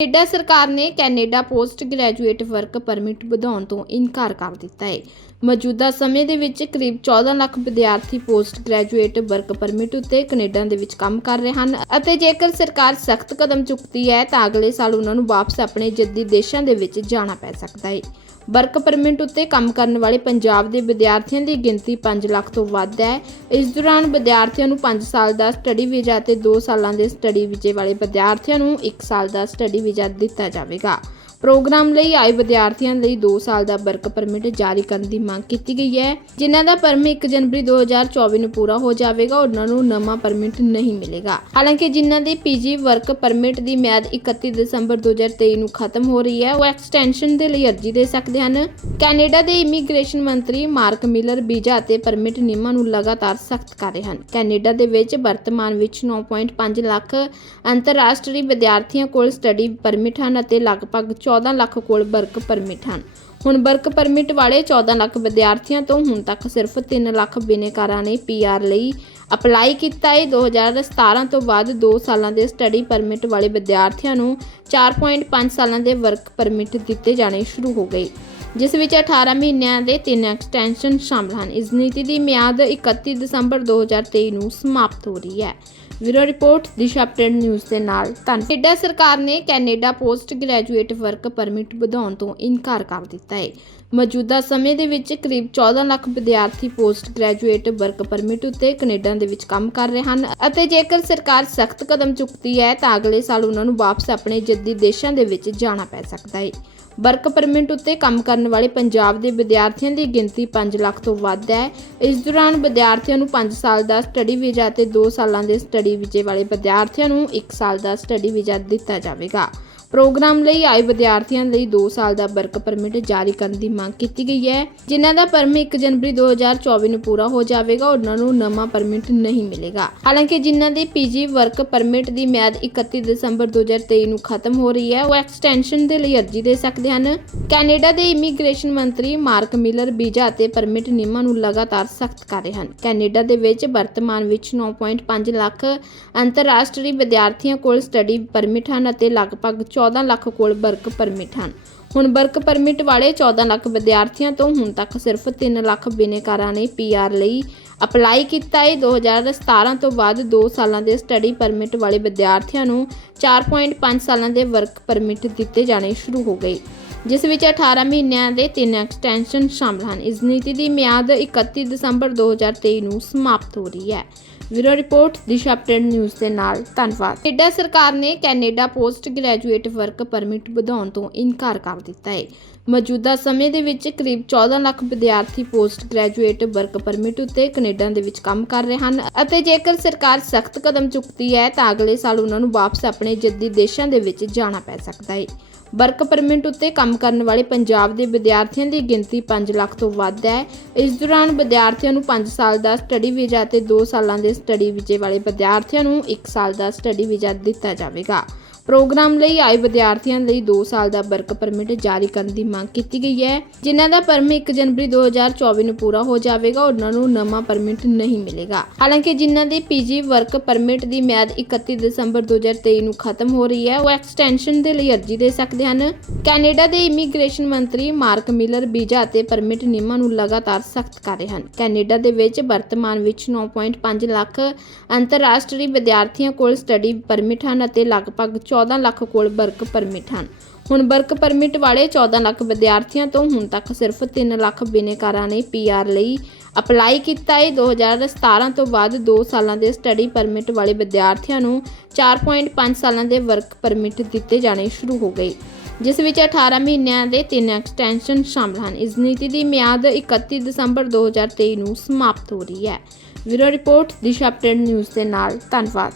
Canada ਸਰਕਾਰ ਨੇ Canada post graduate work permit ਵਧਾਉਣ ਤੋਂ ਇਨਕਾਰ ਕਰ ਦਿੱਤਾ ਹੈ। ਮੌਜੂਦਾ ਸਮੇਂ ਦੇ ਵਿੱਚ ਕਰੀਬ 14 ਲੱਖ ਵਿਦਿਆਰਥੀ ਪੋਸਟ ਗ੍ਰੈਜੂਏਟ ਵਰਕ ਪਰਮਿਟ ਉੱਤੇ ਕੈਨੇਡਾ ਦੇ ਵਿੱਚ ਕੰਮ ਕਰ ਰਹੇ ਹਨ ਅਤੇ ਜੇਕਰ ਸਰਕਾਰ ਸਖਤ ਕਦਮ ਚੁੱਕਦੀ ਹੈ ਤਾਂ ਅਗਲੇ ਸਾਲ ਉਹਨਾਂ ਨੂੰ ਵਾਪਸ ਆਪਣੇ ਜੱਦੀ ਦੇਸ਼ਾਂ ਦੇ ਵਿੱਚ ਜਾਣਾ ਪੈ ਸਕਦਾ ਹੈ। ਵਰਕ ਪਰਮਿਟ ਉੱਤੇ ਕੰਮ ਕਰਨ ਵਾਲੇ ਪੰਜਾਬ ਦੇ ਵਿਦਿਆਰਥੀਆਂ ਦੀ ਗਿਣਤੀ 5 ਲੱਖ ਤੋਂ ਵੱਧ ਹੈ। ਇਸ ਦੌਰਾਨ ਵਿਦਿਆਰਥੀਆਂ ਨੂੰ 5 ਸਾਲ ਦਾ ਸਟੱਡੀ ਵੀਜ਼ਾ ਅਤੇ 2 ਸਾਲਾਂ ਦੇ ਸਟੱਡੀ ਵੀਜ਼ੇ ਵਾਲੇ ਵਿਦਿਆਰਥੀਆਂ ਨੂੰ 1 ਸਾਲ ਦਾ ਸਟੱਡੀ ਵੀਜ਼ਾ ਦਿੱਤਾ ਜਾਵੇਗਾ। ਪ੍ਰੋਗਰਾਮ ਲਈ ਆਏ ਵਿਦਿਆਰਥੀਆਂ ਲਈ 2 ਸਾਲ ਦਾ ਵਰਕ ਪਰਮਿਟ ਜਾਰੀ ਕਰਨ ਦੀ ਮੰਗ ਕੀਤੀ ਗਈ ਹੈ, ਜਿਨ੍ਹਾਂ ਦਾ ਪਰਮਿਟ 1 ਜਨਵਰੀ 2024 ਨੂੰ ਪੂਰਾ ਹੋ ਜਾਵੇਗਾ, ਉਹਨਾਂ ਨੂੰ ਨਵਾਂ ਪਰਮਿਟ ਨਹੀਂ ਮਿਲੇਗਾ। ਹਾਲਾਂਕਿ ਜਿਨ੍ਹਾਂ ਦੀ ਪੀਜੀ ਵਰਕ ਪਰਮਿਟ ਦੀ ਮਿਆਦ 31 ਦਸੰਬਰ 2023 ਨੂੰ ਖਤਮ ਹੋ ਰਹੀ ਹੈ, ਉਹ ਐਕਸਟੈਂਸ਼ਨ ਦੇ ਲਈ ਅਰਜ਼ੀ ਦੇ ਸਕਦੇ ਹਨ। ਕੈਨੇਡਾ ਦੇ ਇਮੀਗ੍ਰੇਸ਼ਨ ਮੰਤਰੀ ਮਾਰਕ ਮਿਲਰ ਵੀਜ਼ਾ ਅਤੇ ਪਰਮਿਟ ਨਿਯਮਾਂ ਨੂੰ ਲਗਾਤਾਰ ਸਖਤ ਕਰ ਰਹੇ ਹਨ। ਕੈਨੇਡਾ ਦੇ ਵਿੱਚ ਵਰਤਮਾਨ ਵਿੱਚ 9.5 ਲੱਖ ਅੰਤਰਰਾਸ਼ਟਰੀ ਵਿਦਿਆਰਥੀਆਂ ਕੋਲ ਸਟੱਡੀ ਪਰਮਿਟ ਹਨ ਅਤੇ ਲਗਭਗ 14 ਲੱਖ ਕੋਲ ਵਰਕ ਪਰਮਿਟ ਹਨ। ਹੁਣ ਵਰਕ ਪਰਮਿਟ ਵਾਲੇ 14 ਲੱਖ ਵਿਦਿਆਰਥੀਆਂ ਤੋਂ ਹੁਣ ਤੱਕ ਸਿਰਫ 3 ਲੱਖ ਬਿਨੇਕਾਰਾਂ ਨੇ ਪੀਆਰ ਲਈ ਅਪਲਾਈ ਕੀਤਾ ਹੈ 2017 ਤੋਂ ਬਾਅਦ 2 ਸਾਲਾਂ ਦੇ ਸਟੱਡੀ ਪਰਮਿਟ ਵਾਲੇ ਵਿਦਿਆਰਥੀਆਂ ਨੂੰ 4.5 ਸਾਲਾਂ ਦੇ ਵਰਕ ਪਰਮਿਟ ਦਿੱਤੇ ਜਾਣੇ ਸ਼ੁਰੂ ਹੋ ਗਏ। ਜਿਸ ਵਿੱਚ 18 ਮਹੀਨਿਆਂ ਦੇ ਤਿੰਨ ਐਕਸਟੈਂਸ਼ਨ ਸ਼ਾਮਲ ਹਨ। ਇਸ ਨੀਤੀ ਦੀ ਮਿਆਦ 31 ਦਸੰਬਰ 2023 ਨੂੰ ਸਮਾਪਤ ਹੋ ਰਹੀ ਹੈ। Bureau report, Disha update news ਦੇ ਨਾਲ ਧੰਨਵਾਦ ਕੈਨੇਡਾ ਸਰਕਾਰ ਨੇ Canada post graduate work permit ਵਧਾਉਣ ਤੋਂ ਇਨਕਾਰ ਕਰ ਦਿੱਤਾ ਹੈ। ਮੌਜੂਦਾ ਸਮੇਂ ਦੇ ਵਿੱਚ ਕਰੀਬ 14 ਲੱਖ ਵਿਦਿਆਰਥੀ ਪੋਸਟ ਗ੍ਰੈਜੂਏਟ ਵਰਕ ਪਰਮਿਟ ਉੱਤੇ ਕੈਨੇਡਾ ਦੇ ਵਿੱਚ ਕੰਮ ਕਰ ਰਹੇ ਹਨ ਅਤੇ ਜੇਕਰ ਸਰਕਾਰ ਸਖਤ ਕਦਮ ਚੁੱਕਦੀ ਹੈ ਤਾਂ ਅਗਲੇ ਸਾਲ ਉਹਨਾਂ ਨੂੰ ਵਾਪਸ ਆਪਣੇ ਜੱਦੀ ਦੇਸ਼ਾਂ ਦੇ ਵਿੱਚ ਜਾਣਾ ਪੈ ਸਕਦਾ ਹੈ। ਵਰਕ ਪਰਮਿਟ ਉੱਤੇ ਕੰਮ ਕਰਨ ਵਾਲੇ ਪੰਜਾਬ ਦੇ ਵਿਦਿਆਰਥੀਆਂ ਦੀ ਗਿਣਤੀ 5 ਲੱਖ ਤੋਂ ਵੱਧ ਹੈ। ਇਸ ਦੌਰਾਨ ਵਿਦਿਆਰਥੀਆਂ ਨੂੰ 5 ਸਾਲ ਦਾ ਸਟੱਡੀ ਵੀਜ਼ਾ ਅਤੇ 2 ਸਾਲਾਂ ਦੇ ਸਟੱਡੀ ਵੀਜ਼ੇ ਵਾਲੇ ਵਿਦਿਆਰਥੀਆਂ ਨੂੰ 1 ਸਾਲ ਦਾ ਸਟੱਡੀ ਵੀਜ਼ਾ ਦਿੱਤਾ ਜਾਵੇਗਾ। ਪ੍ਰੋਗਰਾਮ ਲਈ ਆਏ ਵਿਦਿਆਰਥੀਆਂ ਲਈ 2 ਸਾਲ ਦਾ ਵਰਕ ਪਰਮਿਟ ਜਾਰੀ ਕਰਨ ਦੀ ਮੰਗ ਕੀਤੀ ਗਈ ਹੈ, ਜਿਨ੍ਹਾਂ ਦਾ ਪਰਮਿਟ 1 ਜਨਵਰੀ 2024 ਨੂੰ ਪੂਰਾ ਹੋ ਜਾਵੇਗਾ, ਉਹਨਾਂ ਨੂੰ ਨਵਾਂ ਪਰਮਿਟ ਨਹੀਂ ਮਿਲੇਗਾ। ਹਾਲਾਂਕਿ ਜਿਨ੍ਹਾਂ ਦੀ ਪੀਜੀ ਵਰਕ ਪਰਮਿਟ ਦੀ ਮਿਆਦ 31 ਦਸੰਬਰ 2023 ਨੂੰ ਖਤਮ ਹੋ ਰਹੀ ਹੈ, ਉਹ ਐਕਸਟੈਂਸ਼ਨ ਦੇ ਲਈ ਅਰਜ਼ੀ ਦੇ ਸਕਦੇ ਹਨ। ਕੈਨੇਡਾ ਦੇ ਇਮੀਗ੍ਰੇਸ਼ਨ ਮੰਤਰੀ ਮਾਰਕ ਮਿਲਰ ਵੀਜ਼ਾ ਅਤੇ ਪਰਮਿਟ ਨਿਯਮਾਂ ਨੂੰ ਲਗਾਤਾਰ ਸਖਤ ਕਰ ਰਹੇ ਹਨ। ਕੈਨੇਡਾ ਦੇ ਵਿੱਚ ਵਰਤਮਾਨ ਵਿੱਚ 9.5 ਲੱਖ ਅੰਤਰਰਾਸ਼ਟਰੀ ਵਿਦਿਆਰਥੀਆਂ ਕੋਲ ਸਟੱਡੀ ਪਰਮਿਟ ਹਨ ਅਤੇ ਲਗਭਗ 14 ਲੱਖ ਕੋਲ ਵਰਕ ਪਰਮਿਟ ਹਨ। ਹੁਣ ਵਰਕ ਪਰਮਿਟ ਵਾਲੇ 14 ਲੱਖ ਵਿਦਿਆਰਥੀਆਂ ਤੋਂ ਹੁਣ ਤੱਕ ਸਿਰਫ 3 ਲੱਖ ਬਿਨੇਕਾਰਾਂ ਨੇ ਪੀਆਰ ਲਈ ਅਪਲਾਈ ਕੀਤਾ ਹੈ 2017 ਤੋਂ ਬਾਅਦ 2 ਸਾਲਾਂ ਦੇ ਸਟੱਡੀ ਪਰਮਿਟ ਵਾਲੇ ਵਿਦਿਆਰਥੀਆਂ ਨੂੰ 4.5 ਸਾਲਾਂ ਦੇ ਵਰਕ ਪਰਮਿਟ ਦਿੱਤੇ ਜਾਣੇ ਸ਼ੁਰੂ ਹੋ ਗਏ, ਜਿਸ ਵਿੱਚ 18 ਮਹੀਨਿਆਂ ਦੇ ਤਿੰਨ ਐਕਸਟੈਂਸ਼ਨ ਸ਼ਾਮਲ ਹਨ। ਇਸ ਨੀਤੀ ਦੀ ਮਿਆਦ 31 ਦਸੰਬਰ 2023 ਨੂੰ ਸਮਾਪਤ ਹੋ ਰਹੀ ਹੈ। Bureau report Disha update news ਦੇ ਨਾਲ। ਧੰਨਵਾਦ। ਕੈਨੇਡਾ ਸਰਕਾਰ ਨੇ Canada post graduate work permit ਵਧਾਉਣ ਤੋਂ ਇਨਕਾਰ ਕਰ ਦਿੱਤਾ ਹੈ ਮੌਜੂਦਾ ਸਮੇਂ ਦੇ ਵਿੱਚ ਕਰੀਬ 14 ਲੱਖ ਵਿਦਿਆਰਥੀ ਪੋਸਟ ਗ੍ਰੈਜੂਏਟ ਵਰਕ ਪਰਮਿਟ ਉੱਤੇ ਕੈਨੇਡਾ ਦੇ ਵਿੱਚ ਕੰਮ ਕਰ ਰਹੇ ਹਨ ਅਤੇ ਜੇਕਰ ਸਰਕਾਰ ਸਖਤ ਕਦਮ ਚੁੱਕਦੀ ਹੈ ਤਾਂ ਅਗਲੇ ਸਾਲ ਉਹਨਾਂ ਨੂੰ ਵਾਪਸ ਆਪਣੇ ਜੱਦੀ ਦੇਸ਼ਾਂ ਦੇ ਵਿੱਚ ਜਾਣਾ ਪੈ ਸਕਦਾ ਹੈ ਵਰਕ ਪਰਮਿਟ ਉੱਤੇ ਕੰਮ ਕਰਨ ਵਾਲੇ ਪੰਜਾਬ ਦੇ ਵਿਦਿਆਰਥੀਆਂ ਦੀ ਗਿਣਤੀ 5 ਲੱਖ ਤੋਂ ਵੱਧ ਹੈ। ਇਸ ਦੌਰਾਨ ਵਿਦਿਆਰਥੀਆਂ ਨੂੰ 5 ਸਾਲ ਦਾ ਸਟੱਡੀ ਵੀਜ਼ਾ ਅਤੇ 2 ਸਾਲਾਂ ਦੇ ਸਟੱਡੀ ਵੀਜ਼ੇ ਵਾਲੇ ਵਿਦਿਆਰਥੀਆਂ ਨੂੰ 1 ਸਾਲ ਦਾ ਸਟੱਡੀ ਵੀਜ਼ਾ ਦਿੱਤਾ ਜਾਵੇਗਾ। ਪ੍ਰੋਗਰਾਮ ਲਈ ਆਏ ਵਿਦਿਆਰਥੀਆਂ ਲਈ 2 ਸਾਲ ਦਾ ਵਰਕ ਪਰਮਿਟ ਜਾਰੀ ਕਰਨ ਦੀ ਮੰਗ ਕੀਤੀ ਗਈ ਹੈ। ਜਿਨ੍ਹਾਂ ਦਾ ਪਰਮਿਟ 1 ਜਨਵਰੀ 2024 ਨੂੰ ਪੂਰਾ ਹੋ ਜਾਵੇਗਾ, ਉਹਨਾਂ ਨੂੰ ਨਵਾਂ ਪਰਮਿਟ ਨਹੀਂ ਮਿਲੇਗਾ। ਹਾਲਾਂਕਿ ਜਿਨ੍ਹਾਂ ਦੀ ਪੀਜੀ ਵਰਕ ਪਰਮਿਟ ਦੀ ਮਿਆਦ 31 ਦਸੰਬਰ 2023 ਨੂੰ ਖਤਮ ਹੋ ਰਹੀ ਹੈ, ਉਹ ਐਕਸਟੈਂਸ਼ਨ ਦੇ ਲਈ ਅਰਜ਼ੀ ਦੇ ਸਕਦੇ ਹਨ। ਕੈਨੇਡਾ ਦੇ ਇਮੀਗ੍ਰੇਸ਼ਨ ਮੰਤਰੀ ਮਾਰਕ ਮਿਲਰ ਵੀਜ਼ਾ ਅਤੇ ਪਰਮਿਟ ਨਿਯਮਾਂ ਨੂੰ ਲਗਾਤਾਰ ਸਖਤ ਕਰ ਰਹੇ ਹਨ। ਕੈਨੇਡਾ ਦੇ ਵਿੱਚ ਵਰਤਮਾਨ ਵਿੱਚ 9.5 ਲੱਖ ਅੰਤਰਰਾਸ਼ਟਰੀ ਵਿਦਿਆਰਥੀਆਂ ਕੋਲ ਸਟੱਡੀ ਪਰਮਿਟ ਹਨ ਅਤੇ ਲਗਭਗ 14 ਲੱਖ ਕੋਲ ਵਰਕ ਪਰਮਿਟ ਹਨ। ਹੁਣ ਵਰਕ ਪਰਮਿਟ ਵਾਲੇ 14 ਲੱਖ ਵਿਦਿਆਰਥੀਆਂ ਤੋਂ ਹੁਣ ਤੱਕ ਸਿਰਫ 3 ਲੱਖ ਬਿਨੇਕਾਰਾਂ ਨੇ ਪੀਆਰ ਲਈ ਅਪਲਾਈ ਕੀਤਾ ਹੈ। 2017 ਤੋਂ ਬਾਅਦ 2 ਸਾਲਾਂ ਦੇ ਸਟੱਡੀ ਪਰਮਿਟ ਵਾਲੇ ਵਿਦਿਆਰਥੀਆਂ ਨੂੰ 4.5 ਸਾਲਾਂ ਦੇ ਵਰਕ ਪਰਮਿਟ ਦਿੱਤੇ ਜਾਣੇ ਸ਼ੁਰੂ ਹੋ ਗਏ, ਜਿਸ ਵਿੱਚ 18 ਮਹੀਨਿਆਂ ਦੇ ਤਿੰਨ ਐਕਸਟੈਂਸ਼ਨ ਸ਼ਾਮਲ ਹਨ। ਇਸ ਨੀਤੀ ਦੀ ਮਿਆਦ 31 ਦਸੰਬਰ 2023 ਨੂੰ ਸਮਾਪਤ ਹੋ ਰਹੀ ਹੈ। ਵੀਰੋ ਰਿਪੋਰਟ, ਦਿਸ਼ਾ ਅਪਡੇਟ ਨਿਊਜ਼ ਦੇ ਨਾਲ, ਧੰਨਵਾਦ।